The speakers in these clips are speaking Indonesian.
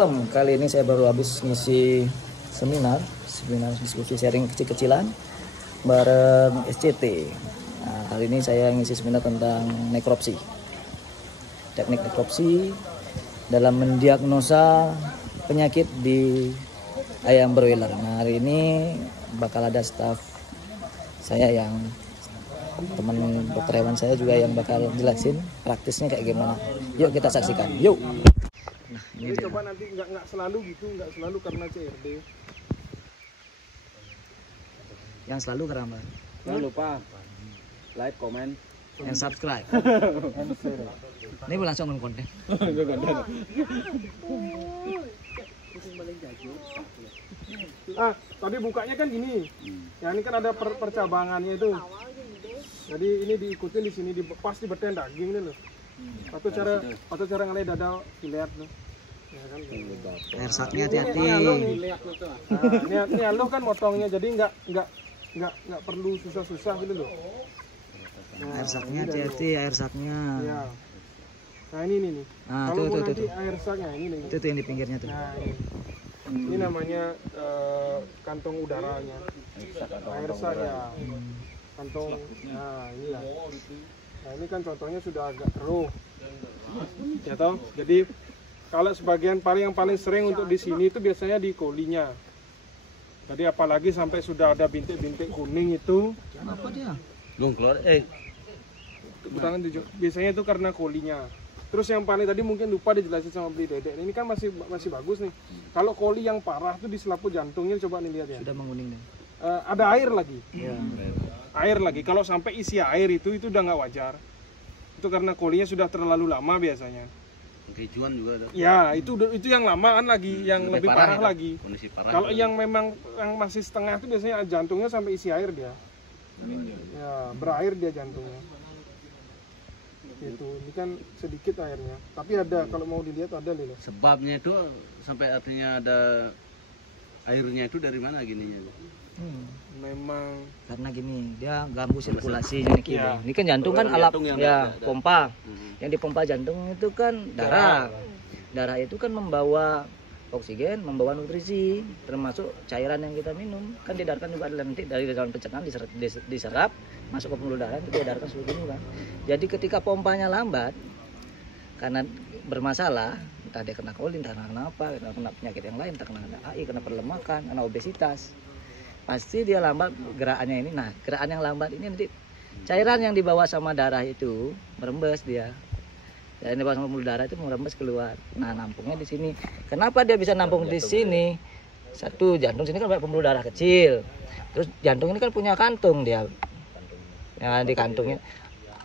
malam. Kali ini saya baru habis ngisi seminar diskusi sharing kecil-kecilan bareng SCT. Nah, kali ini saya ngisi seminar tentang nekropsi. Teknik nekropsi dalam mendiagnosa penyakit di ayam broiler. Nah, hari ini bakal ada staf saya yang teman dokter hewan saya juga yang bakal jelasin praktisnya kayak gimana. Yuk kita saksikan. Yuk. Nah, ini coba nanti nggak selalu gitu, nggak selalu karena CRD. Yang selalu karena jangan lupa like, comment, and subscribe. Ini langsung konten. Tadi bukanya kan gini. Ya ini kan ada percabangannya itu. Jadi ini diikutin di sini pas di beten daging nih loh. Atau cara ngelai dada dilihat loh. Ya kan. Air saknya hati-hati. Nah, ini lo kan motongnya jadi nggak perlu susah-susah gitu loh. Nah, air saknya hati-hati, air saknya. Ya. Nah ini nih. Nah, kalau tuh, nanti air saknya ini nih. Itu yang di pinggirnya tuh. Nah, ini namanya kantong udaranya. Air sak ya. Kantong. Nah, inilah. Nah, ini kan contohnya sudah agak keruh. Ya toh? Jadi kalau sebagian yang paling sering untuk di sini itu biasanya di kolinya. Jadi apalagi sampai sudah ada bintik-bintik kuning itu. Apa dia? belum keluar. Tangan biasanya itu karena kolinya. Terus yang paling tadi mungkin lupa dijelasin sama beli dedek. Ini kan masih bagus nih. Kalau koli yang parah tuh di selaput jantungnya, coba nih lihat ya. Sudah menguning nih. Ada air lagi. Ya. Air lagi. Kalau sampai isi air itu udah nggak wajar. Itu karena kolinya sudah terlalu lama biasanya. Kehijuan juga ada. Ya, itu yang lamaan lagi, yang lebih parah ya, lagi. Parah Kalau yang memang yang masih setengah itu biasanya jantungnya sampai isi air dia. Ya, berair dia jantungnya. Gitu. Ini kan sedikit airnya, tapi ada, kalau mau dilihat ada nih. Sebabnya itu sampai artinya ada airnya itu dari mana gininya? Memang Karena gini, dia ganggu sirkulasi nih. Ya. Ini kan jantung kan alat ya ada. pompa. Yang dipompa jantung itu kan darah. Darah itu kan membawa oksigen, membawa nutrisi, termasuk cairan yang kita minum. Kan diedarkan juga nanti dari daun pencernaan diserap masuk ke pembuluh darah, itu diedarkan seluruh tubuh kan. Jadi ketika pompanya lambat karena bermasalah, entah dia kena kolin, entah kena apa, kena penyakit yang lain, entah kena AI, kena perlemakan, kena obesitas, pasti dia lambat gerakannya ini. Nah, gerakan yang lambat ini nanti cairan yang dibawa sama darah itu merembes dia. Dan dibawa sama pembuluh darah itu merembes keluar. Nah, nampungnya di sini. Kenapa dia bisa nampung di sini? Satu, jantung sini kan banyak pembuluh darah kecil. Terus jantung ini kan punya kantung dia. Ya, di kantungnya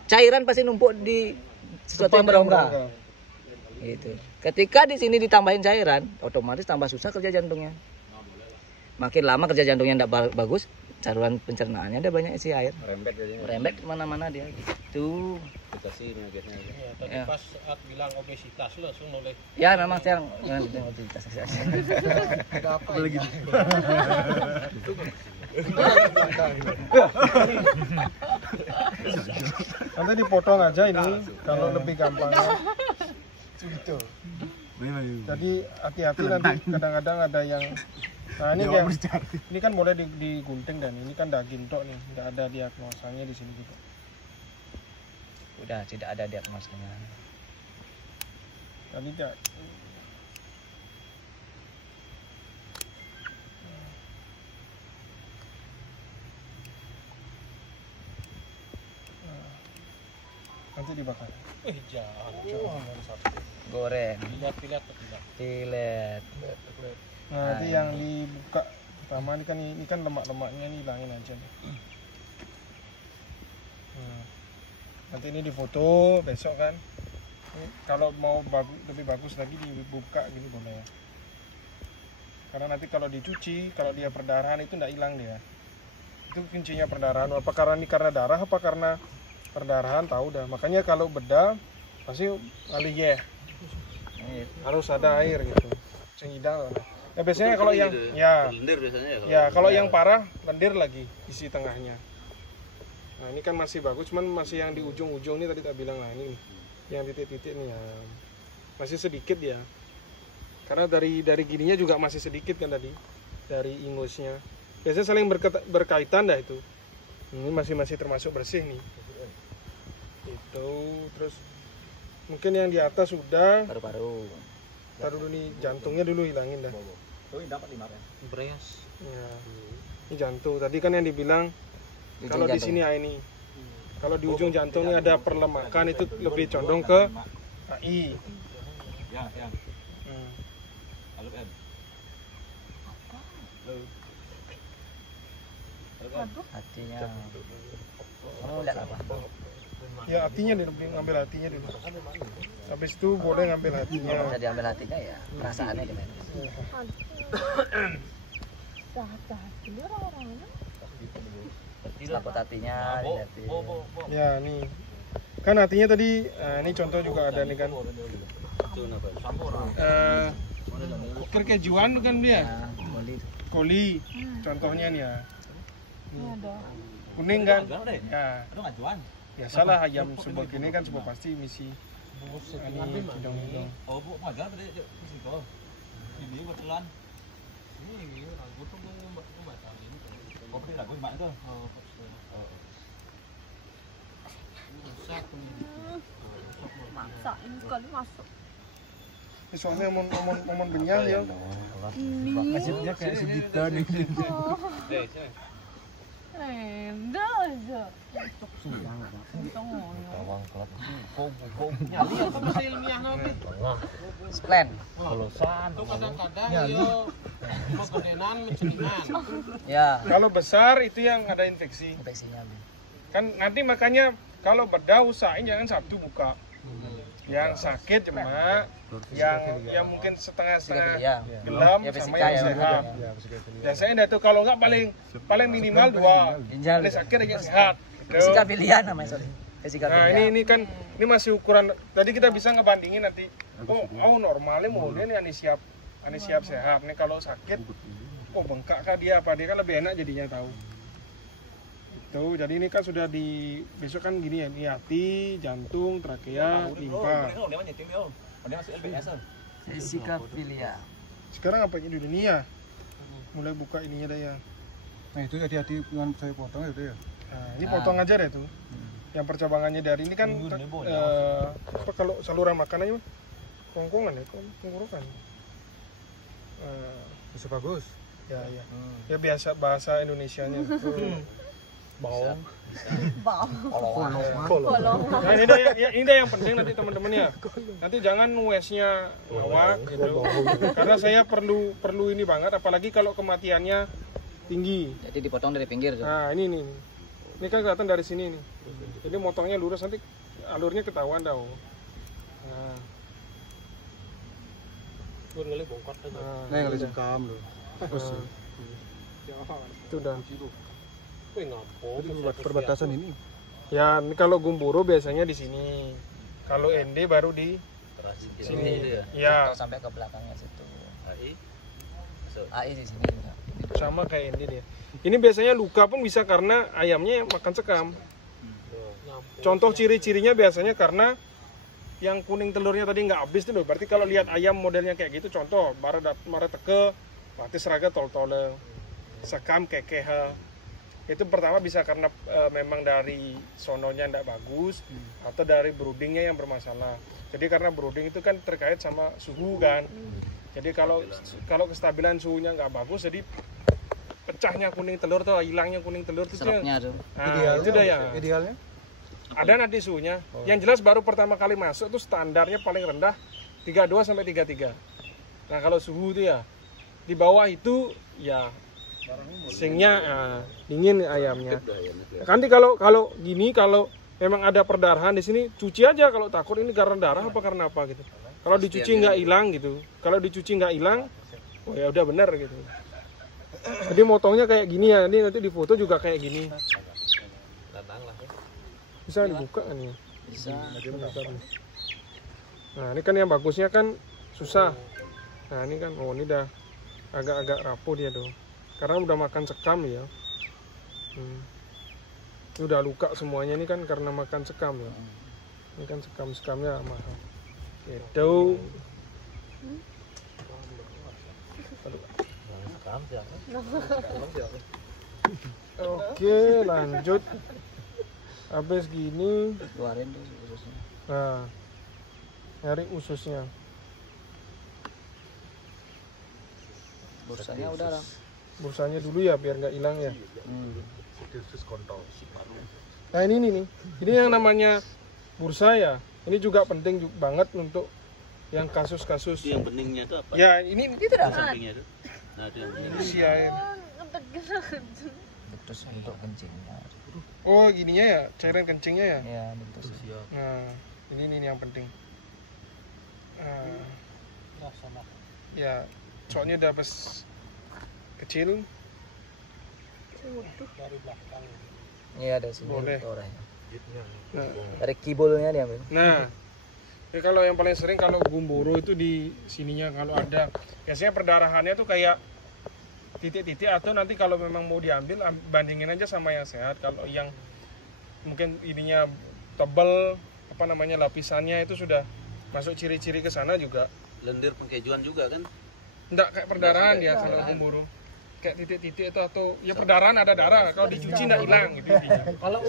cairan pasti numpuk di sesuatu yang berongga. Gitu. Ketika di sini ditambahin cairan, otomatis tambah susah kerja jantungnya. Makin lama kerja jantungnya tidak bagus, saluran pencernaannya ada banyak isi air. Merembet kemana-mana dia. Gitu. Kita sih penyakitnya. Tadi pas saat bilang obesitas lo langsung oleh. Ya memang yang obesitas. ada apa lagi? Nanti dipotong aja ini kalau lebih gampang. Gitu. Jadi hati-hati nanti kadang-kadang ada yang ini kan boleh digunting dan ini kan daging tok nih, nggak ada diagnosanya di sini juga. Udah tidak ada diagnosanya. Tadi tidak. Nanti dibakar. Jangan. Goreng. Lihat. Pilet. Nah, nanti yang dibuka pertama ini kan lemak-lemaknya nih, hilangin aja nih. Nah, nanti ini difoto besok kan. Ini, kalau mau lebih bagus lagi dibuka gini boleh ya. Karena nanti kalau dicuci, kalau dia perdarahan itu nggak hilang dia. Itu kuncinya perdarahan. Apa karena darah apa karena perdarahan tahu dah. Makanya kalau bedah pasti alih ya. Harus ada air gitu. Cengidang. Ya biasanya kalau yang lendir biasanya ya. Ya, kalau yang parah lendir lagi isi tengahnya. Nah, ini kan masih bagus, cuman masih yang di ujung-ujung ini tadi tak bilang, nah ini yang titik-titik nih ya. Masih sedikit ya. Karena dari gininya juga masih sedikit kan tadi, dari ingusnya. Biasanya saling berkaitan dah itu. Ini masih termasuk bersih nih. Itu terus mungkin yang di atas sudah. Paru-paru. Taruh dulu nih, jantungnya dulu hilangin dah. Beres. Ya. Ini jantung. Tadi kan yang dibilang kalau di sini ini. Kalau di ujung jantungnya ada perlemakan itu lebih condong ke AI. Hatinya. Kamu lihat apa? Ya hatinya dulu, ngambil hatinya dulu. Habis itu boleh ngambil hatinya. Kalau bisa diambil hatinya ya perasaannya gimana? Selaput hatinya, dilihatin. Ya nih. Kan hatinya tadi, ini contoh juga ada nih kan. Ukir kejuan kan dia. Nah, boleh. Koli. Contohnya nih ya. Kuning kan? Ya. Biasalah ayam sebuah gini kan sebuah pasti misi. Ini hidung-hidung. Maksain sekali masuk. Ini soalnya momon benyang ya. Nasibnya kayak segita nih. Enggak aja. Nyali apa bahasa ilmiahnya oke? Splen. Itu kadang-kadang yo kegedenan menceningan. Ya. Kalau besar itu yang ada infeksi. Infeksinya. Kan nanti makanya kalau bedah usahain jangan Sabtu buka. Yang sakit cuma yang mungkin setengah-setengah gelam Ya, sama fisika yang ya, sehat. ya. Biasanya itu kalau nggak paling minimal 2. Ginjal. Ada sakit aja sehat. Fisika pilihan namanya, sorry. Fisika Nah pilihan. ini kan ini masih ukuran. Tadi kita bisa ngebandingin nanti. Oh normalnya mau dia nih ani siap sehat. Nih kalau sakit, bengkak kah dia apa dia kan lebih enak jadinya tahu. Itu jadi ini kan sudah di besok kan gini ya, ini hati, jantung, trakea, limpa. Fisika pilihan. Sekarang apa ini dunia? Mulai buka ininya dah ya. Nah itu hati-hati dengan saya potong itu ya. Nah, ini potong aja deh tuh. Yang percabangannya dari ini kan apa kalau saluran makanannya kongkongan ya, tenggorokan. Bisa bagus. Ya. Ya biasa bahasa Indonesianya. Bawang. Bolong. Nah, ini dah yang penting nanti teman-temannya. Nanti jangan wesnya awak gitu. Karena saya perlu ini banget apalagi kalau kematiannya tinggi. Jadi dipotong dari pinggir tuh. Nah, ini. Ini kan kelihatan dari sini nih. Jadi motongnya lurus nanti alurnya ketahuan dah. Nah. Nah yang sekam loh. Itu dah. Perbatasan ini. Ya, ini kalau gumburo biasanya di sini. Kalau ND baru di sini. Ya, Sampai ke belakangnya situ. AI di sini juga. sama kayak ND dia. Ini biasanya luka pun bisa karena ayamnya makan sekam. Contoh ciri-cirinya biasanya karena yang kuning telurnya tadi nggak habis tuh loh. Berarti kalau lihat ayam modelnya kayak gitu, contoh mara teke, berarti seraga tol-tole, sekam kekeh. Itu pertama bisa karena memang dari sononya nggak bagus atau dari broodingnya yang bermasalah. Jadi karena brooding itu kan terkait sama suhu kan. Jadi kalau kestabilan suhunya nggak bagus, jadi pecahnya kuning telur tuh, hilangnya kuning telur itu Serapnya tuh. Nah, itu dah ya. Idealnya? Ada nanti suhunya. Yang jelas baru pertama kali masuk tuh standarnya paling rendah 32 sampai 33. Nah, kalau suhu itu ya di bawah itu ya singnya dingin ayamnya. Nanti kalau gini kalau memang ada perdarahan di sini cuci aja kalau takut ini karena darah apa karena apa gitu. Kalau dicuci nggak hilang gitu. Kalau dicuci nggak hilang, oh ya udah benar gitu. Jadi motongnya kayak gini ya. Ini nanti di foto juga kayak gini. Bisa dibuka kan ya? Bisa. Nah ini kan yang bagusnya kan susah. Nah ini kan, oh ini udah agak-agak rapuh dia dong. Karena udah makan sekam ya. Ini udah luka semuanya ini kan karena makan sekam ya. Ini kan sekamnya mahal. Itu. Oke, lanjut. Habis gini, Keluarin tuh ususnya. nah nyari ususnya. Bursanya udah lah. Bursanya dulu ya biar nggak hilang ya. Usus kontol. Nah ini nih, ini yang namanya bursa ya. Ini juga penting banget untuk yang kasus-kasus. Itu yang beningnya itu apa? Ya ini Itu dah. Sampingnya itu. Nah, itu yang bening. usia ya. Terus untuk kencingnya. Oh gininya ya, cairan kencingnya ya. Ya, bentuk. Nah ini nih yang penting. Ya, soalnya udah pas kecil. Iya, ada sini. Boleh. Orangnya. Nah, Dari kibulnya dia ambil. nah, ya kalau yang paling sering kalau gumboro itu di sininya kalau ada. Biasanya perdarahannya tuh kayak titik-titik atau nanti kalau memang mau diambil bandingin aja sama yang sehat. Kalau yang mungkin ininya tebal apa namanya lapisannya itu sudah masuk ciri-ciri ke sana juga. Lendir pengkejuan juga kan? Enggak kayak perdarahan ya kalau gumboro. Kayak titik-titik itu atau ya perdarahan ada darah kalau dicuci enggak hilang gitu intinya. Kalau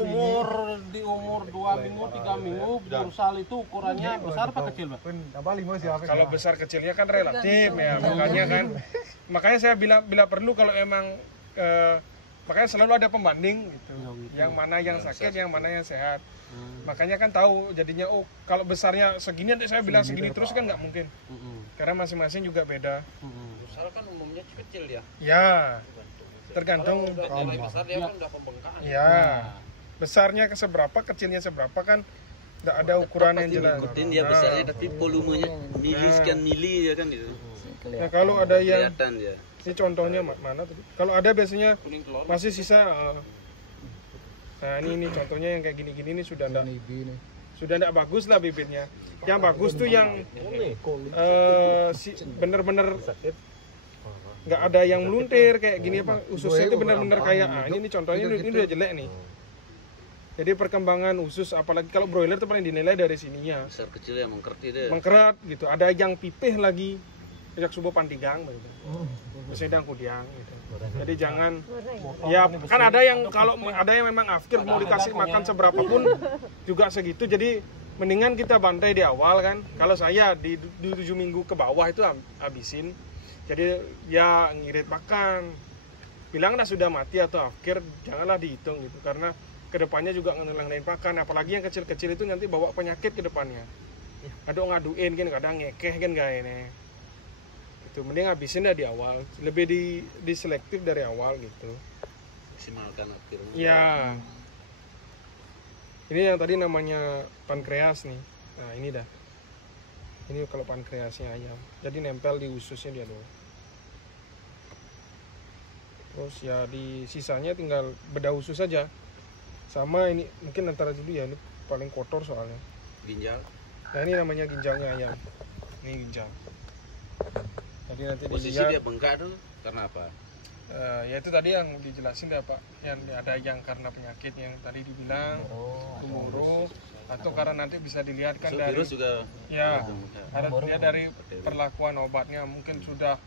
di umur 2 minggu, 3 minggu, bursal itu ukurannya besar apa kecil, Pak? Pun tambah 5 sih apa? Kalau besar kecilnya kan relatif ya makanya kan. Makanya saya bila perlu kalau emang makanya selalu ada pembanding gitu. Yang mana yang sakit, yang mana yang sehat. Makanya kan tahu jadinya oh kalau besarnya segini nanti saya bilang segini terus kan nggak mungkin. Karena masing-masing juga beda. Bursal kan umumnya kecil ya. Ya. Tergantung Nilai besar dia kan udah pembengkakan. ya. Besarnya ke seberapa, kecilnya seberapa kan nggak ada ukuran yang jelas. Ikutin dia besarnya tapi volumenya mili sekian mili ya kan gitu. Nah, kalau ada yang Kelihatan ya. ini contohnya mana tadi? Kalau ada biasanya Kuning telur. masih sisa nah ini contohnya yang kayak gini-gini ini sudah enggak bagus lah bibitnya. Yang bagus tuh yang bener-bener nggak ada yang meluntir kayak gini apa ususnya itu bener-bener kayak ini contohnya ini udah jelek nih. Jadi perkembangan usus apalagi kalau broiler itu paling dinilai dari sininya Besar kecil ya mengkerti deh. mengkeret gitu. Ada yang pipih lagi sejak subuh pantigang begitu. Sedang kudiang gitu. Jadi jangan ya kan ada yang kalau ada yang memang afkir mau dikasih makan seberapa pun juga segitu. Jadi mendingan kita bantai di awal kan. Kalau saya di 7 minggu ke bawah itu habisin. Jadi ya ngirit makan. Bilang dah sudah mati atau afkir janganlah dihitung gitu karena kedepannya juga ngelang-langin pakan. Apalagi yang kecil-kecil itu nanti bawa penyakit ke depannya. Ada ngaduin kan kadang ngekeh kan gak ini. Itu mending habisin dah di awal, lebih di selektif dari awal gitu. Maksimalkan akhirnya. Ya. Ini yang tadi namanya pankreas nih. Nah, ini dah. Ini kalau pankreasnya ayam. Jadi nempel di ususnya dia doang. Terus ya di sisanya tinggal bedah usus saja. Sama ini mungkin antara dulu ya ini paling kotor soalnya. Ginjal. Nah, ini namanya ginjalnya ayam. Ini ginjal. Jadi nanti Posisi dilihat. dia bengkak tuh karena apa? Ya itu tadi yang dijelasin dah Pak, yang ada yang karena penyakit yang tadi dibilang gumboro atau karena nanti bisa dilihat kan dari Virus juga ya bengkak. ada dilihat dari perlakuan obatnya mungkin sudah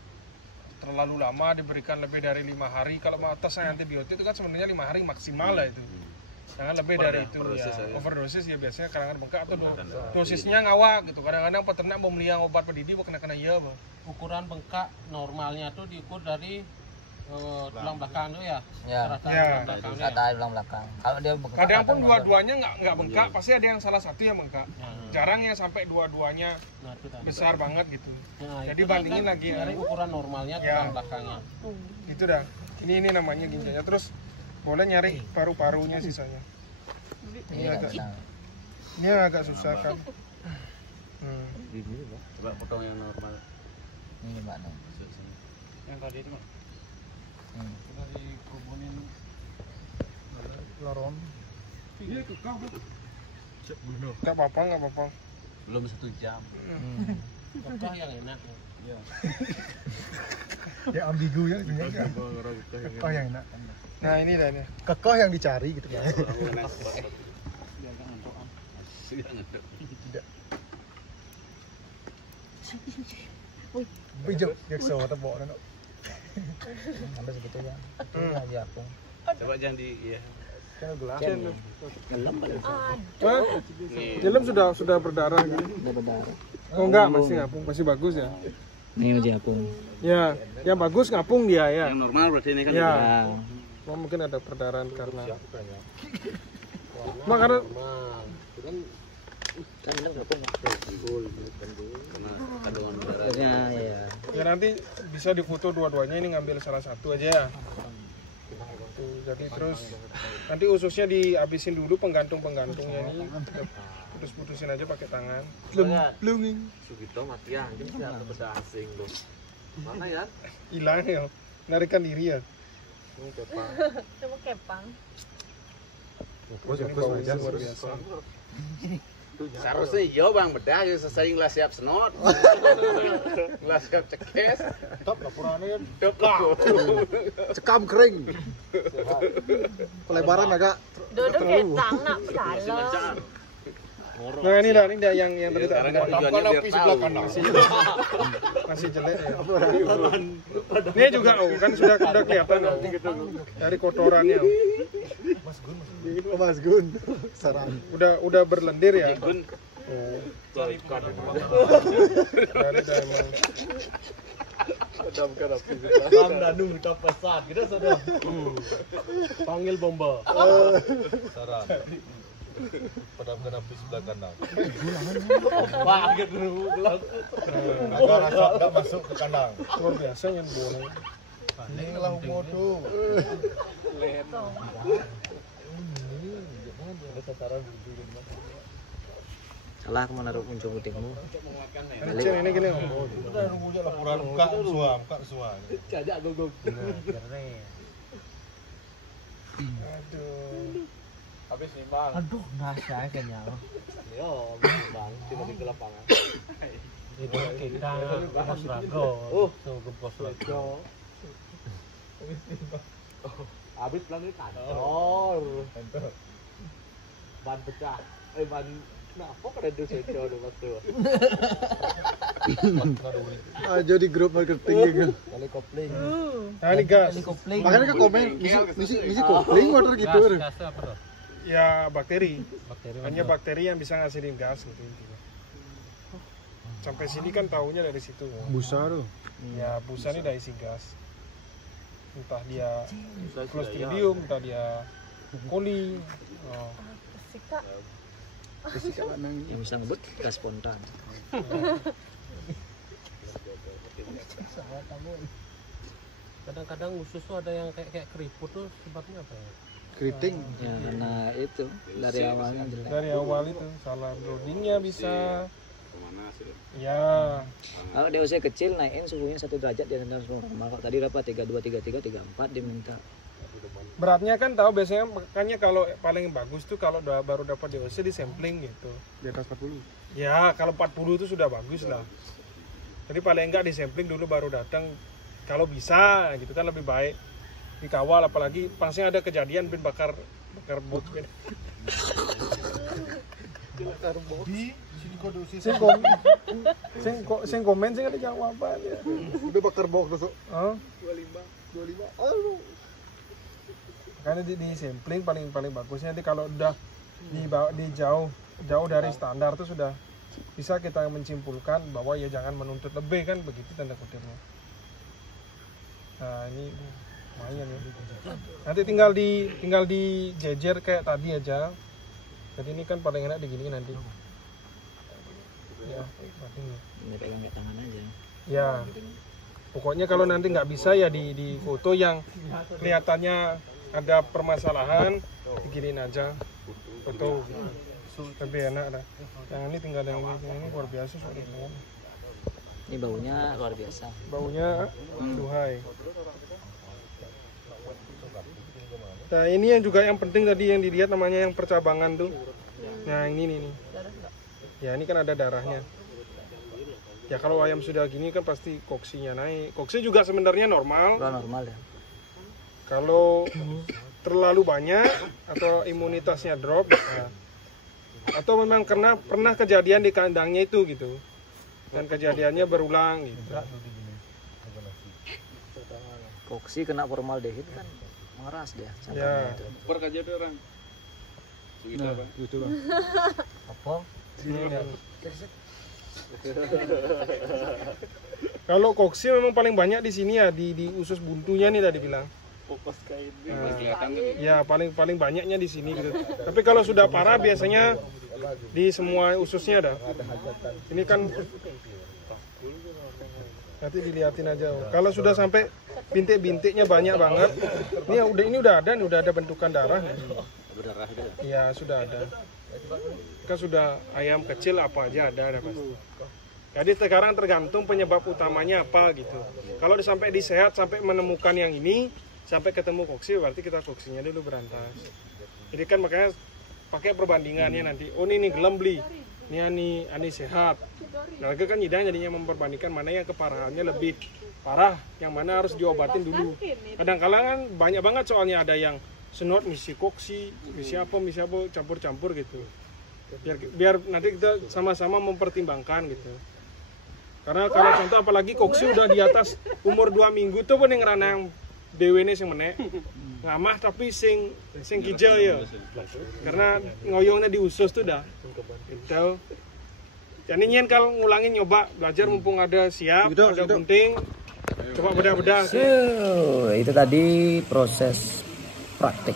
terlalu lama diberikan lebih dari 5 hari. Kalau atasnya antibiotik itu kan sebenarnya 5 hari maksimal lah itu. Jangan lebih dari itu ya. Overdosis ya biasanya kadang-kadang bengkak atau dosisnya ngawak gitu. Kadang-kadang peternak mau beli yang obat pedidi kena iya Bang. Ukuran bengkak normalnya tuh diukur dari tulang belakang tuh ya. Ya. Rata Ya. tulang belakangnya. Kata tulang belakang. Kalau dia bengkak, Kadang pun kata dua-duanya nggak bengkak, pasti ada yang salah satu yang bengkak. Jarang yang sampai dua-duanya Nah, itu tadi. besar banget gitu. Nah, Jadi itu bandingin kan lagi ya. dari ukuran normalnya Ya. tulang belakangnya. Itu dah. Ini namanya ginjalnya. Terus boleh nyari paru-parunya sisanya. Ini agak- agak Ini agak susah kan. Coba potong yang normal. ini gimana? Yang tadi itu Pak. Kita dikerubunin Loron. Nggak apa-apa. Belum 1 jam. kekeh yang enak. Ya ambigu ya sebenarnya. Kekeh yang enak. Nah ini dah nih. Kekeh yang dicari gitu kan. Bây giờ việc sổ ta bỏ nó Sampai segitu ya. Aja aku. Coba jangan di ya. Ngelam paling. Wah, film sudah berdarah gitu. Udah berdarah. Oh enggak, masih ngapung, masih bagus ya. Nih uji aku. Ya, yang bagus ngapung dia ya. Yang normal berarti ini kan. Ya. Nah, Oh, mungkin ada perdarahan karena karena kan ini ngapung. Karena kandungan darah. Akhirnya ya. ya nanti bisa difoto dua-duanya, ini ngambil salah satu aja ya. Tuh, jadi terus nanti ususnya dihabisin dulu penggantung-penggantungnya ini. Putus-putusin aja pakai tangan. Blunging. Sugito mati ya, ini siapa beda asing loh. Mana ya? Hilang ya. Narikan diri ya. Ini Kepang. Cuma kepang. Ini baunya luar biasa. Seharusnya hijau bang, bedah ya sesering gelas siap senot. Gelas siap cekes. Top laporannya. Dok lah. Cekam kering. Pelebaran agak Duduk ketang nak dalam. Nah ini dah yang tadi tak Sekarang kan tujuannya biar tahu. masih jelek ya. Ini juga kan sudah kelihatan dari kotorannya. Mas Gun. Sarang. Udah berlendir ya. Gun. Dari emang Panggil bomba. Padamkan api sebelah kanan. Pakai dulu gelap. Agar asap tidak masuk ke kandang. luar biasa yang bohong. Inilah modo. Salah aku menaruh unjung kutingmu. Cen ini gini. Udah nunggu laporan muka semua. Aduh. Habis nih bang. Aduh, nasa kayaknya. Yo, bang, cuma di lapangan. Itu kita pos rago. Tuh ke pos rago. Habis pulang di kantor. Ban pecah. Ban kenapa kada ada sejo do waktu. Aja di grup marketing gitu. Kali kopling. Nah ini gas. Makanya ke komen misi kopling water gitu. Gas apa tuh? Ya bakteri. Bakteri. Hanya bakteri yang bisa ngasilin gas gitu intinya. Sampai sini kan taunya dari situ. Busa tuh. Ya busa ini udah isi gas. Entah dia Clostridium, entah dia coli. Oh. Sika. Yang bisa ngebut gas spontan. Kadang-kadang usus tuh ada yang kayak keriput tuh sebabnya apa ya? Keriting. Ya karena itu dari awalnya jelek. Dari awal itu salah loadingnya bisa. Kemana sih? Ya. Kalau dia usia kecil naikin suhunya 1 derajat di atas normal. Kalau tadi berapa 32, 33, 34 diminta. Beratnya kan tahu biasanya, makanya kalau paling bagus tuh kalau baru dapat DOC di sampling gitu. Di atas 40. Ya kalau 40 itu sudah bagus lah. Jadi paling enggak di sampling dulu baru datang. Kalau bisa gitu kan lebih baik dikawal, apalagi pasti ada kejadian bin bakar bot. Sing komen sing ada jawaban ya. Udah bakar box besok. Oh. 25. Aduh. Karena di sampling paling bagusnya nanti kalau udah di jauh dari standar tuh sudah bisa kita menyimpulkan bahwa ya jangan menuntut lebih kan begitu tanda kutipnya. Nah ini lumayan ya. Nanti tinggal di jejer kayak tadi aja. Jadi ini kan paling enak diginiin nanti. Ya, ini. Ini pegang kayak tangan aja. Ya. Pokoknya kalau nanti nggak bisa ya di foto yang kelihatannya ada permasalahan diginiin aja foto lebih enak dah. Yang ini tinggal yang ini luar biasa soalnya. Ini baunya luar biasa. Baunya duhai. Nah ini yang juga yang penting tadi yang dilihat namanya yang percabangan tuh. Nah ini nih. Ya ini kan ada darahnya. Ya kalau ayam sudah gini kan pasti koksinya naik. Koksi juga sebenarnya normal. Normal ya. Kalau terlalu banyak atau imunitasnya drop, nah, atau memang karena pernah kejadian di kandangnya itu gitu, dan kejadiannya berulang gitu. Koksi kena formaldehid kan mengeras dia Ya. cangkangnya itu. Per aja tuh orang. Segitu apa? Gitu bang. Apa? Sini lihat. Kalau koksi memang paling banyak di sini ya, di usus buntunya nih tadi bilang. Fokus kain. Nah, Kelihatan kan? ya paling banyaknya di sini gitu. Tapi kalau sudah parah biasanya di semua ususnya ada. Ini kan nanti dilihatin aja. Kalau sudah sampai bintik-bintiknya banyak banget, ini udah ada bentukan darah. Berdarah deh. Iya sudah ada. Kan sudah ayam kecil apa aja ada pasti. Jadi sekarang tergantung penyebab utamanya apa gitu. Kalau sampai disehat sampai menemukan yang ini, sampai ketemu koksi berarti kita koksinya dulu berantas. Jadi kan makanya pakai perbandingannya nanti. Oh ini gelem beli, ini sehat. Nah kan nyidang jadinya memperbandingkan mana yang keparahannya lebih parah, yang mana harus diobatin dulu. Kadang-kadang kan banyak banget soalnya ada yang senot misi koksi, misi apa campur-campur gitu. Biar nanti kita sama-sama mempertimbangkan gitu. Karena kalau contoh apalagi koksi udah di atas umur 2 minggu tuh pun yang ranang dewene sing menek. Ngamah tapi sing kijel ya. Karena ngoyongnya di usus tuh dah. Itu. Jadi nyen kalau ngulangin nyoba belajar mumpung ada siap, ada gunting. Coba bedah-bedah. So, itu tadi proses praktik.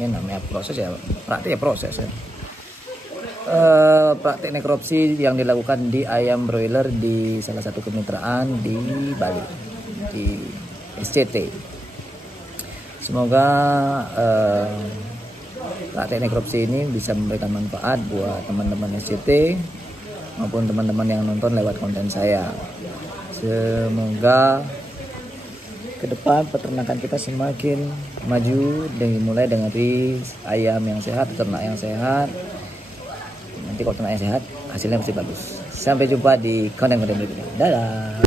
Ini namanya proses ya, praktik ya proses ya. Praktik nekropsi yang dilakukan di ayam broiler di salah satu kemitraan di Bali, di SCT. Semoga praktik nekropsi ini bisa memberikan manfaat buat teman-teman SCT maupun teman-teman yang nonton lewat konten saya. Semoga ke depan peternakan kita semakin maju, mulai dari ayam yang sehat, ternak yang sehat. Nanti kalau ternak yang sehat hasilnya pasti bagus. Sampai jumpa di konten-konten berikutnya. Dadah.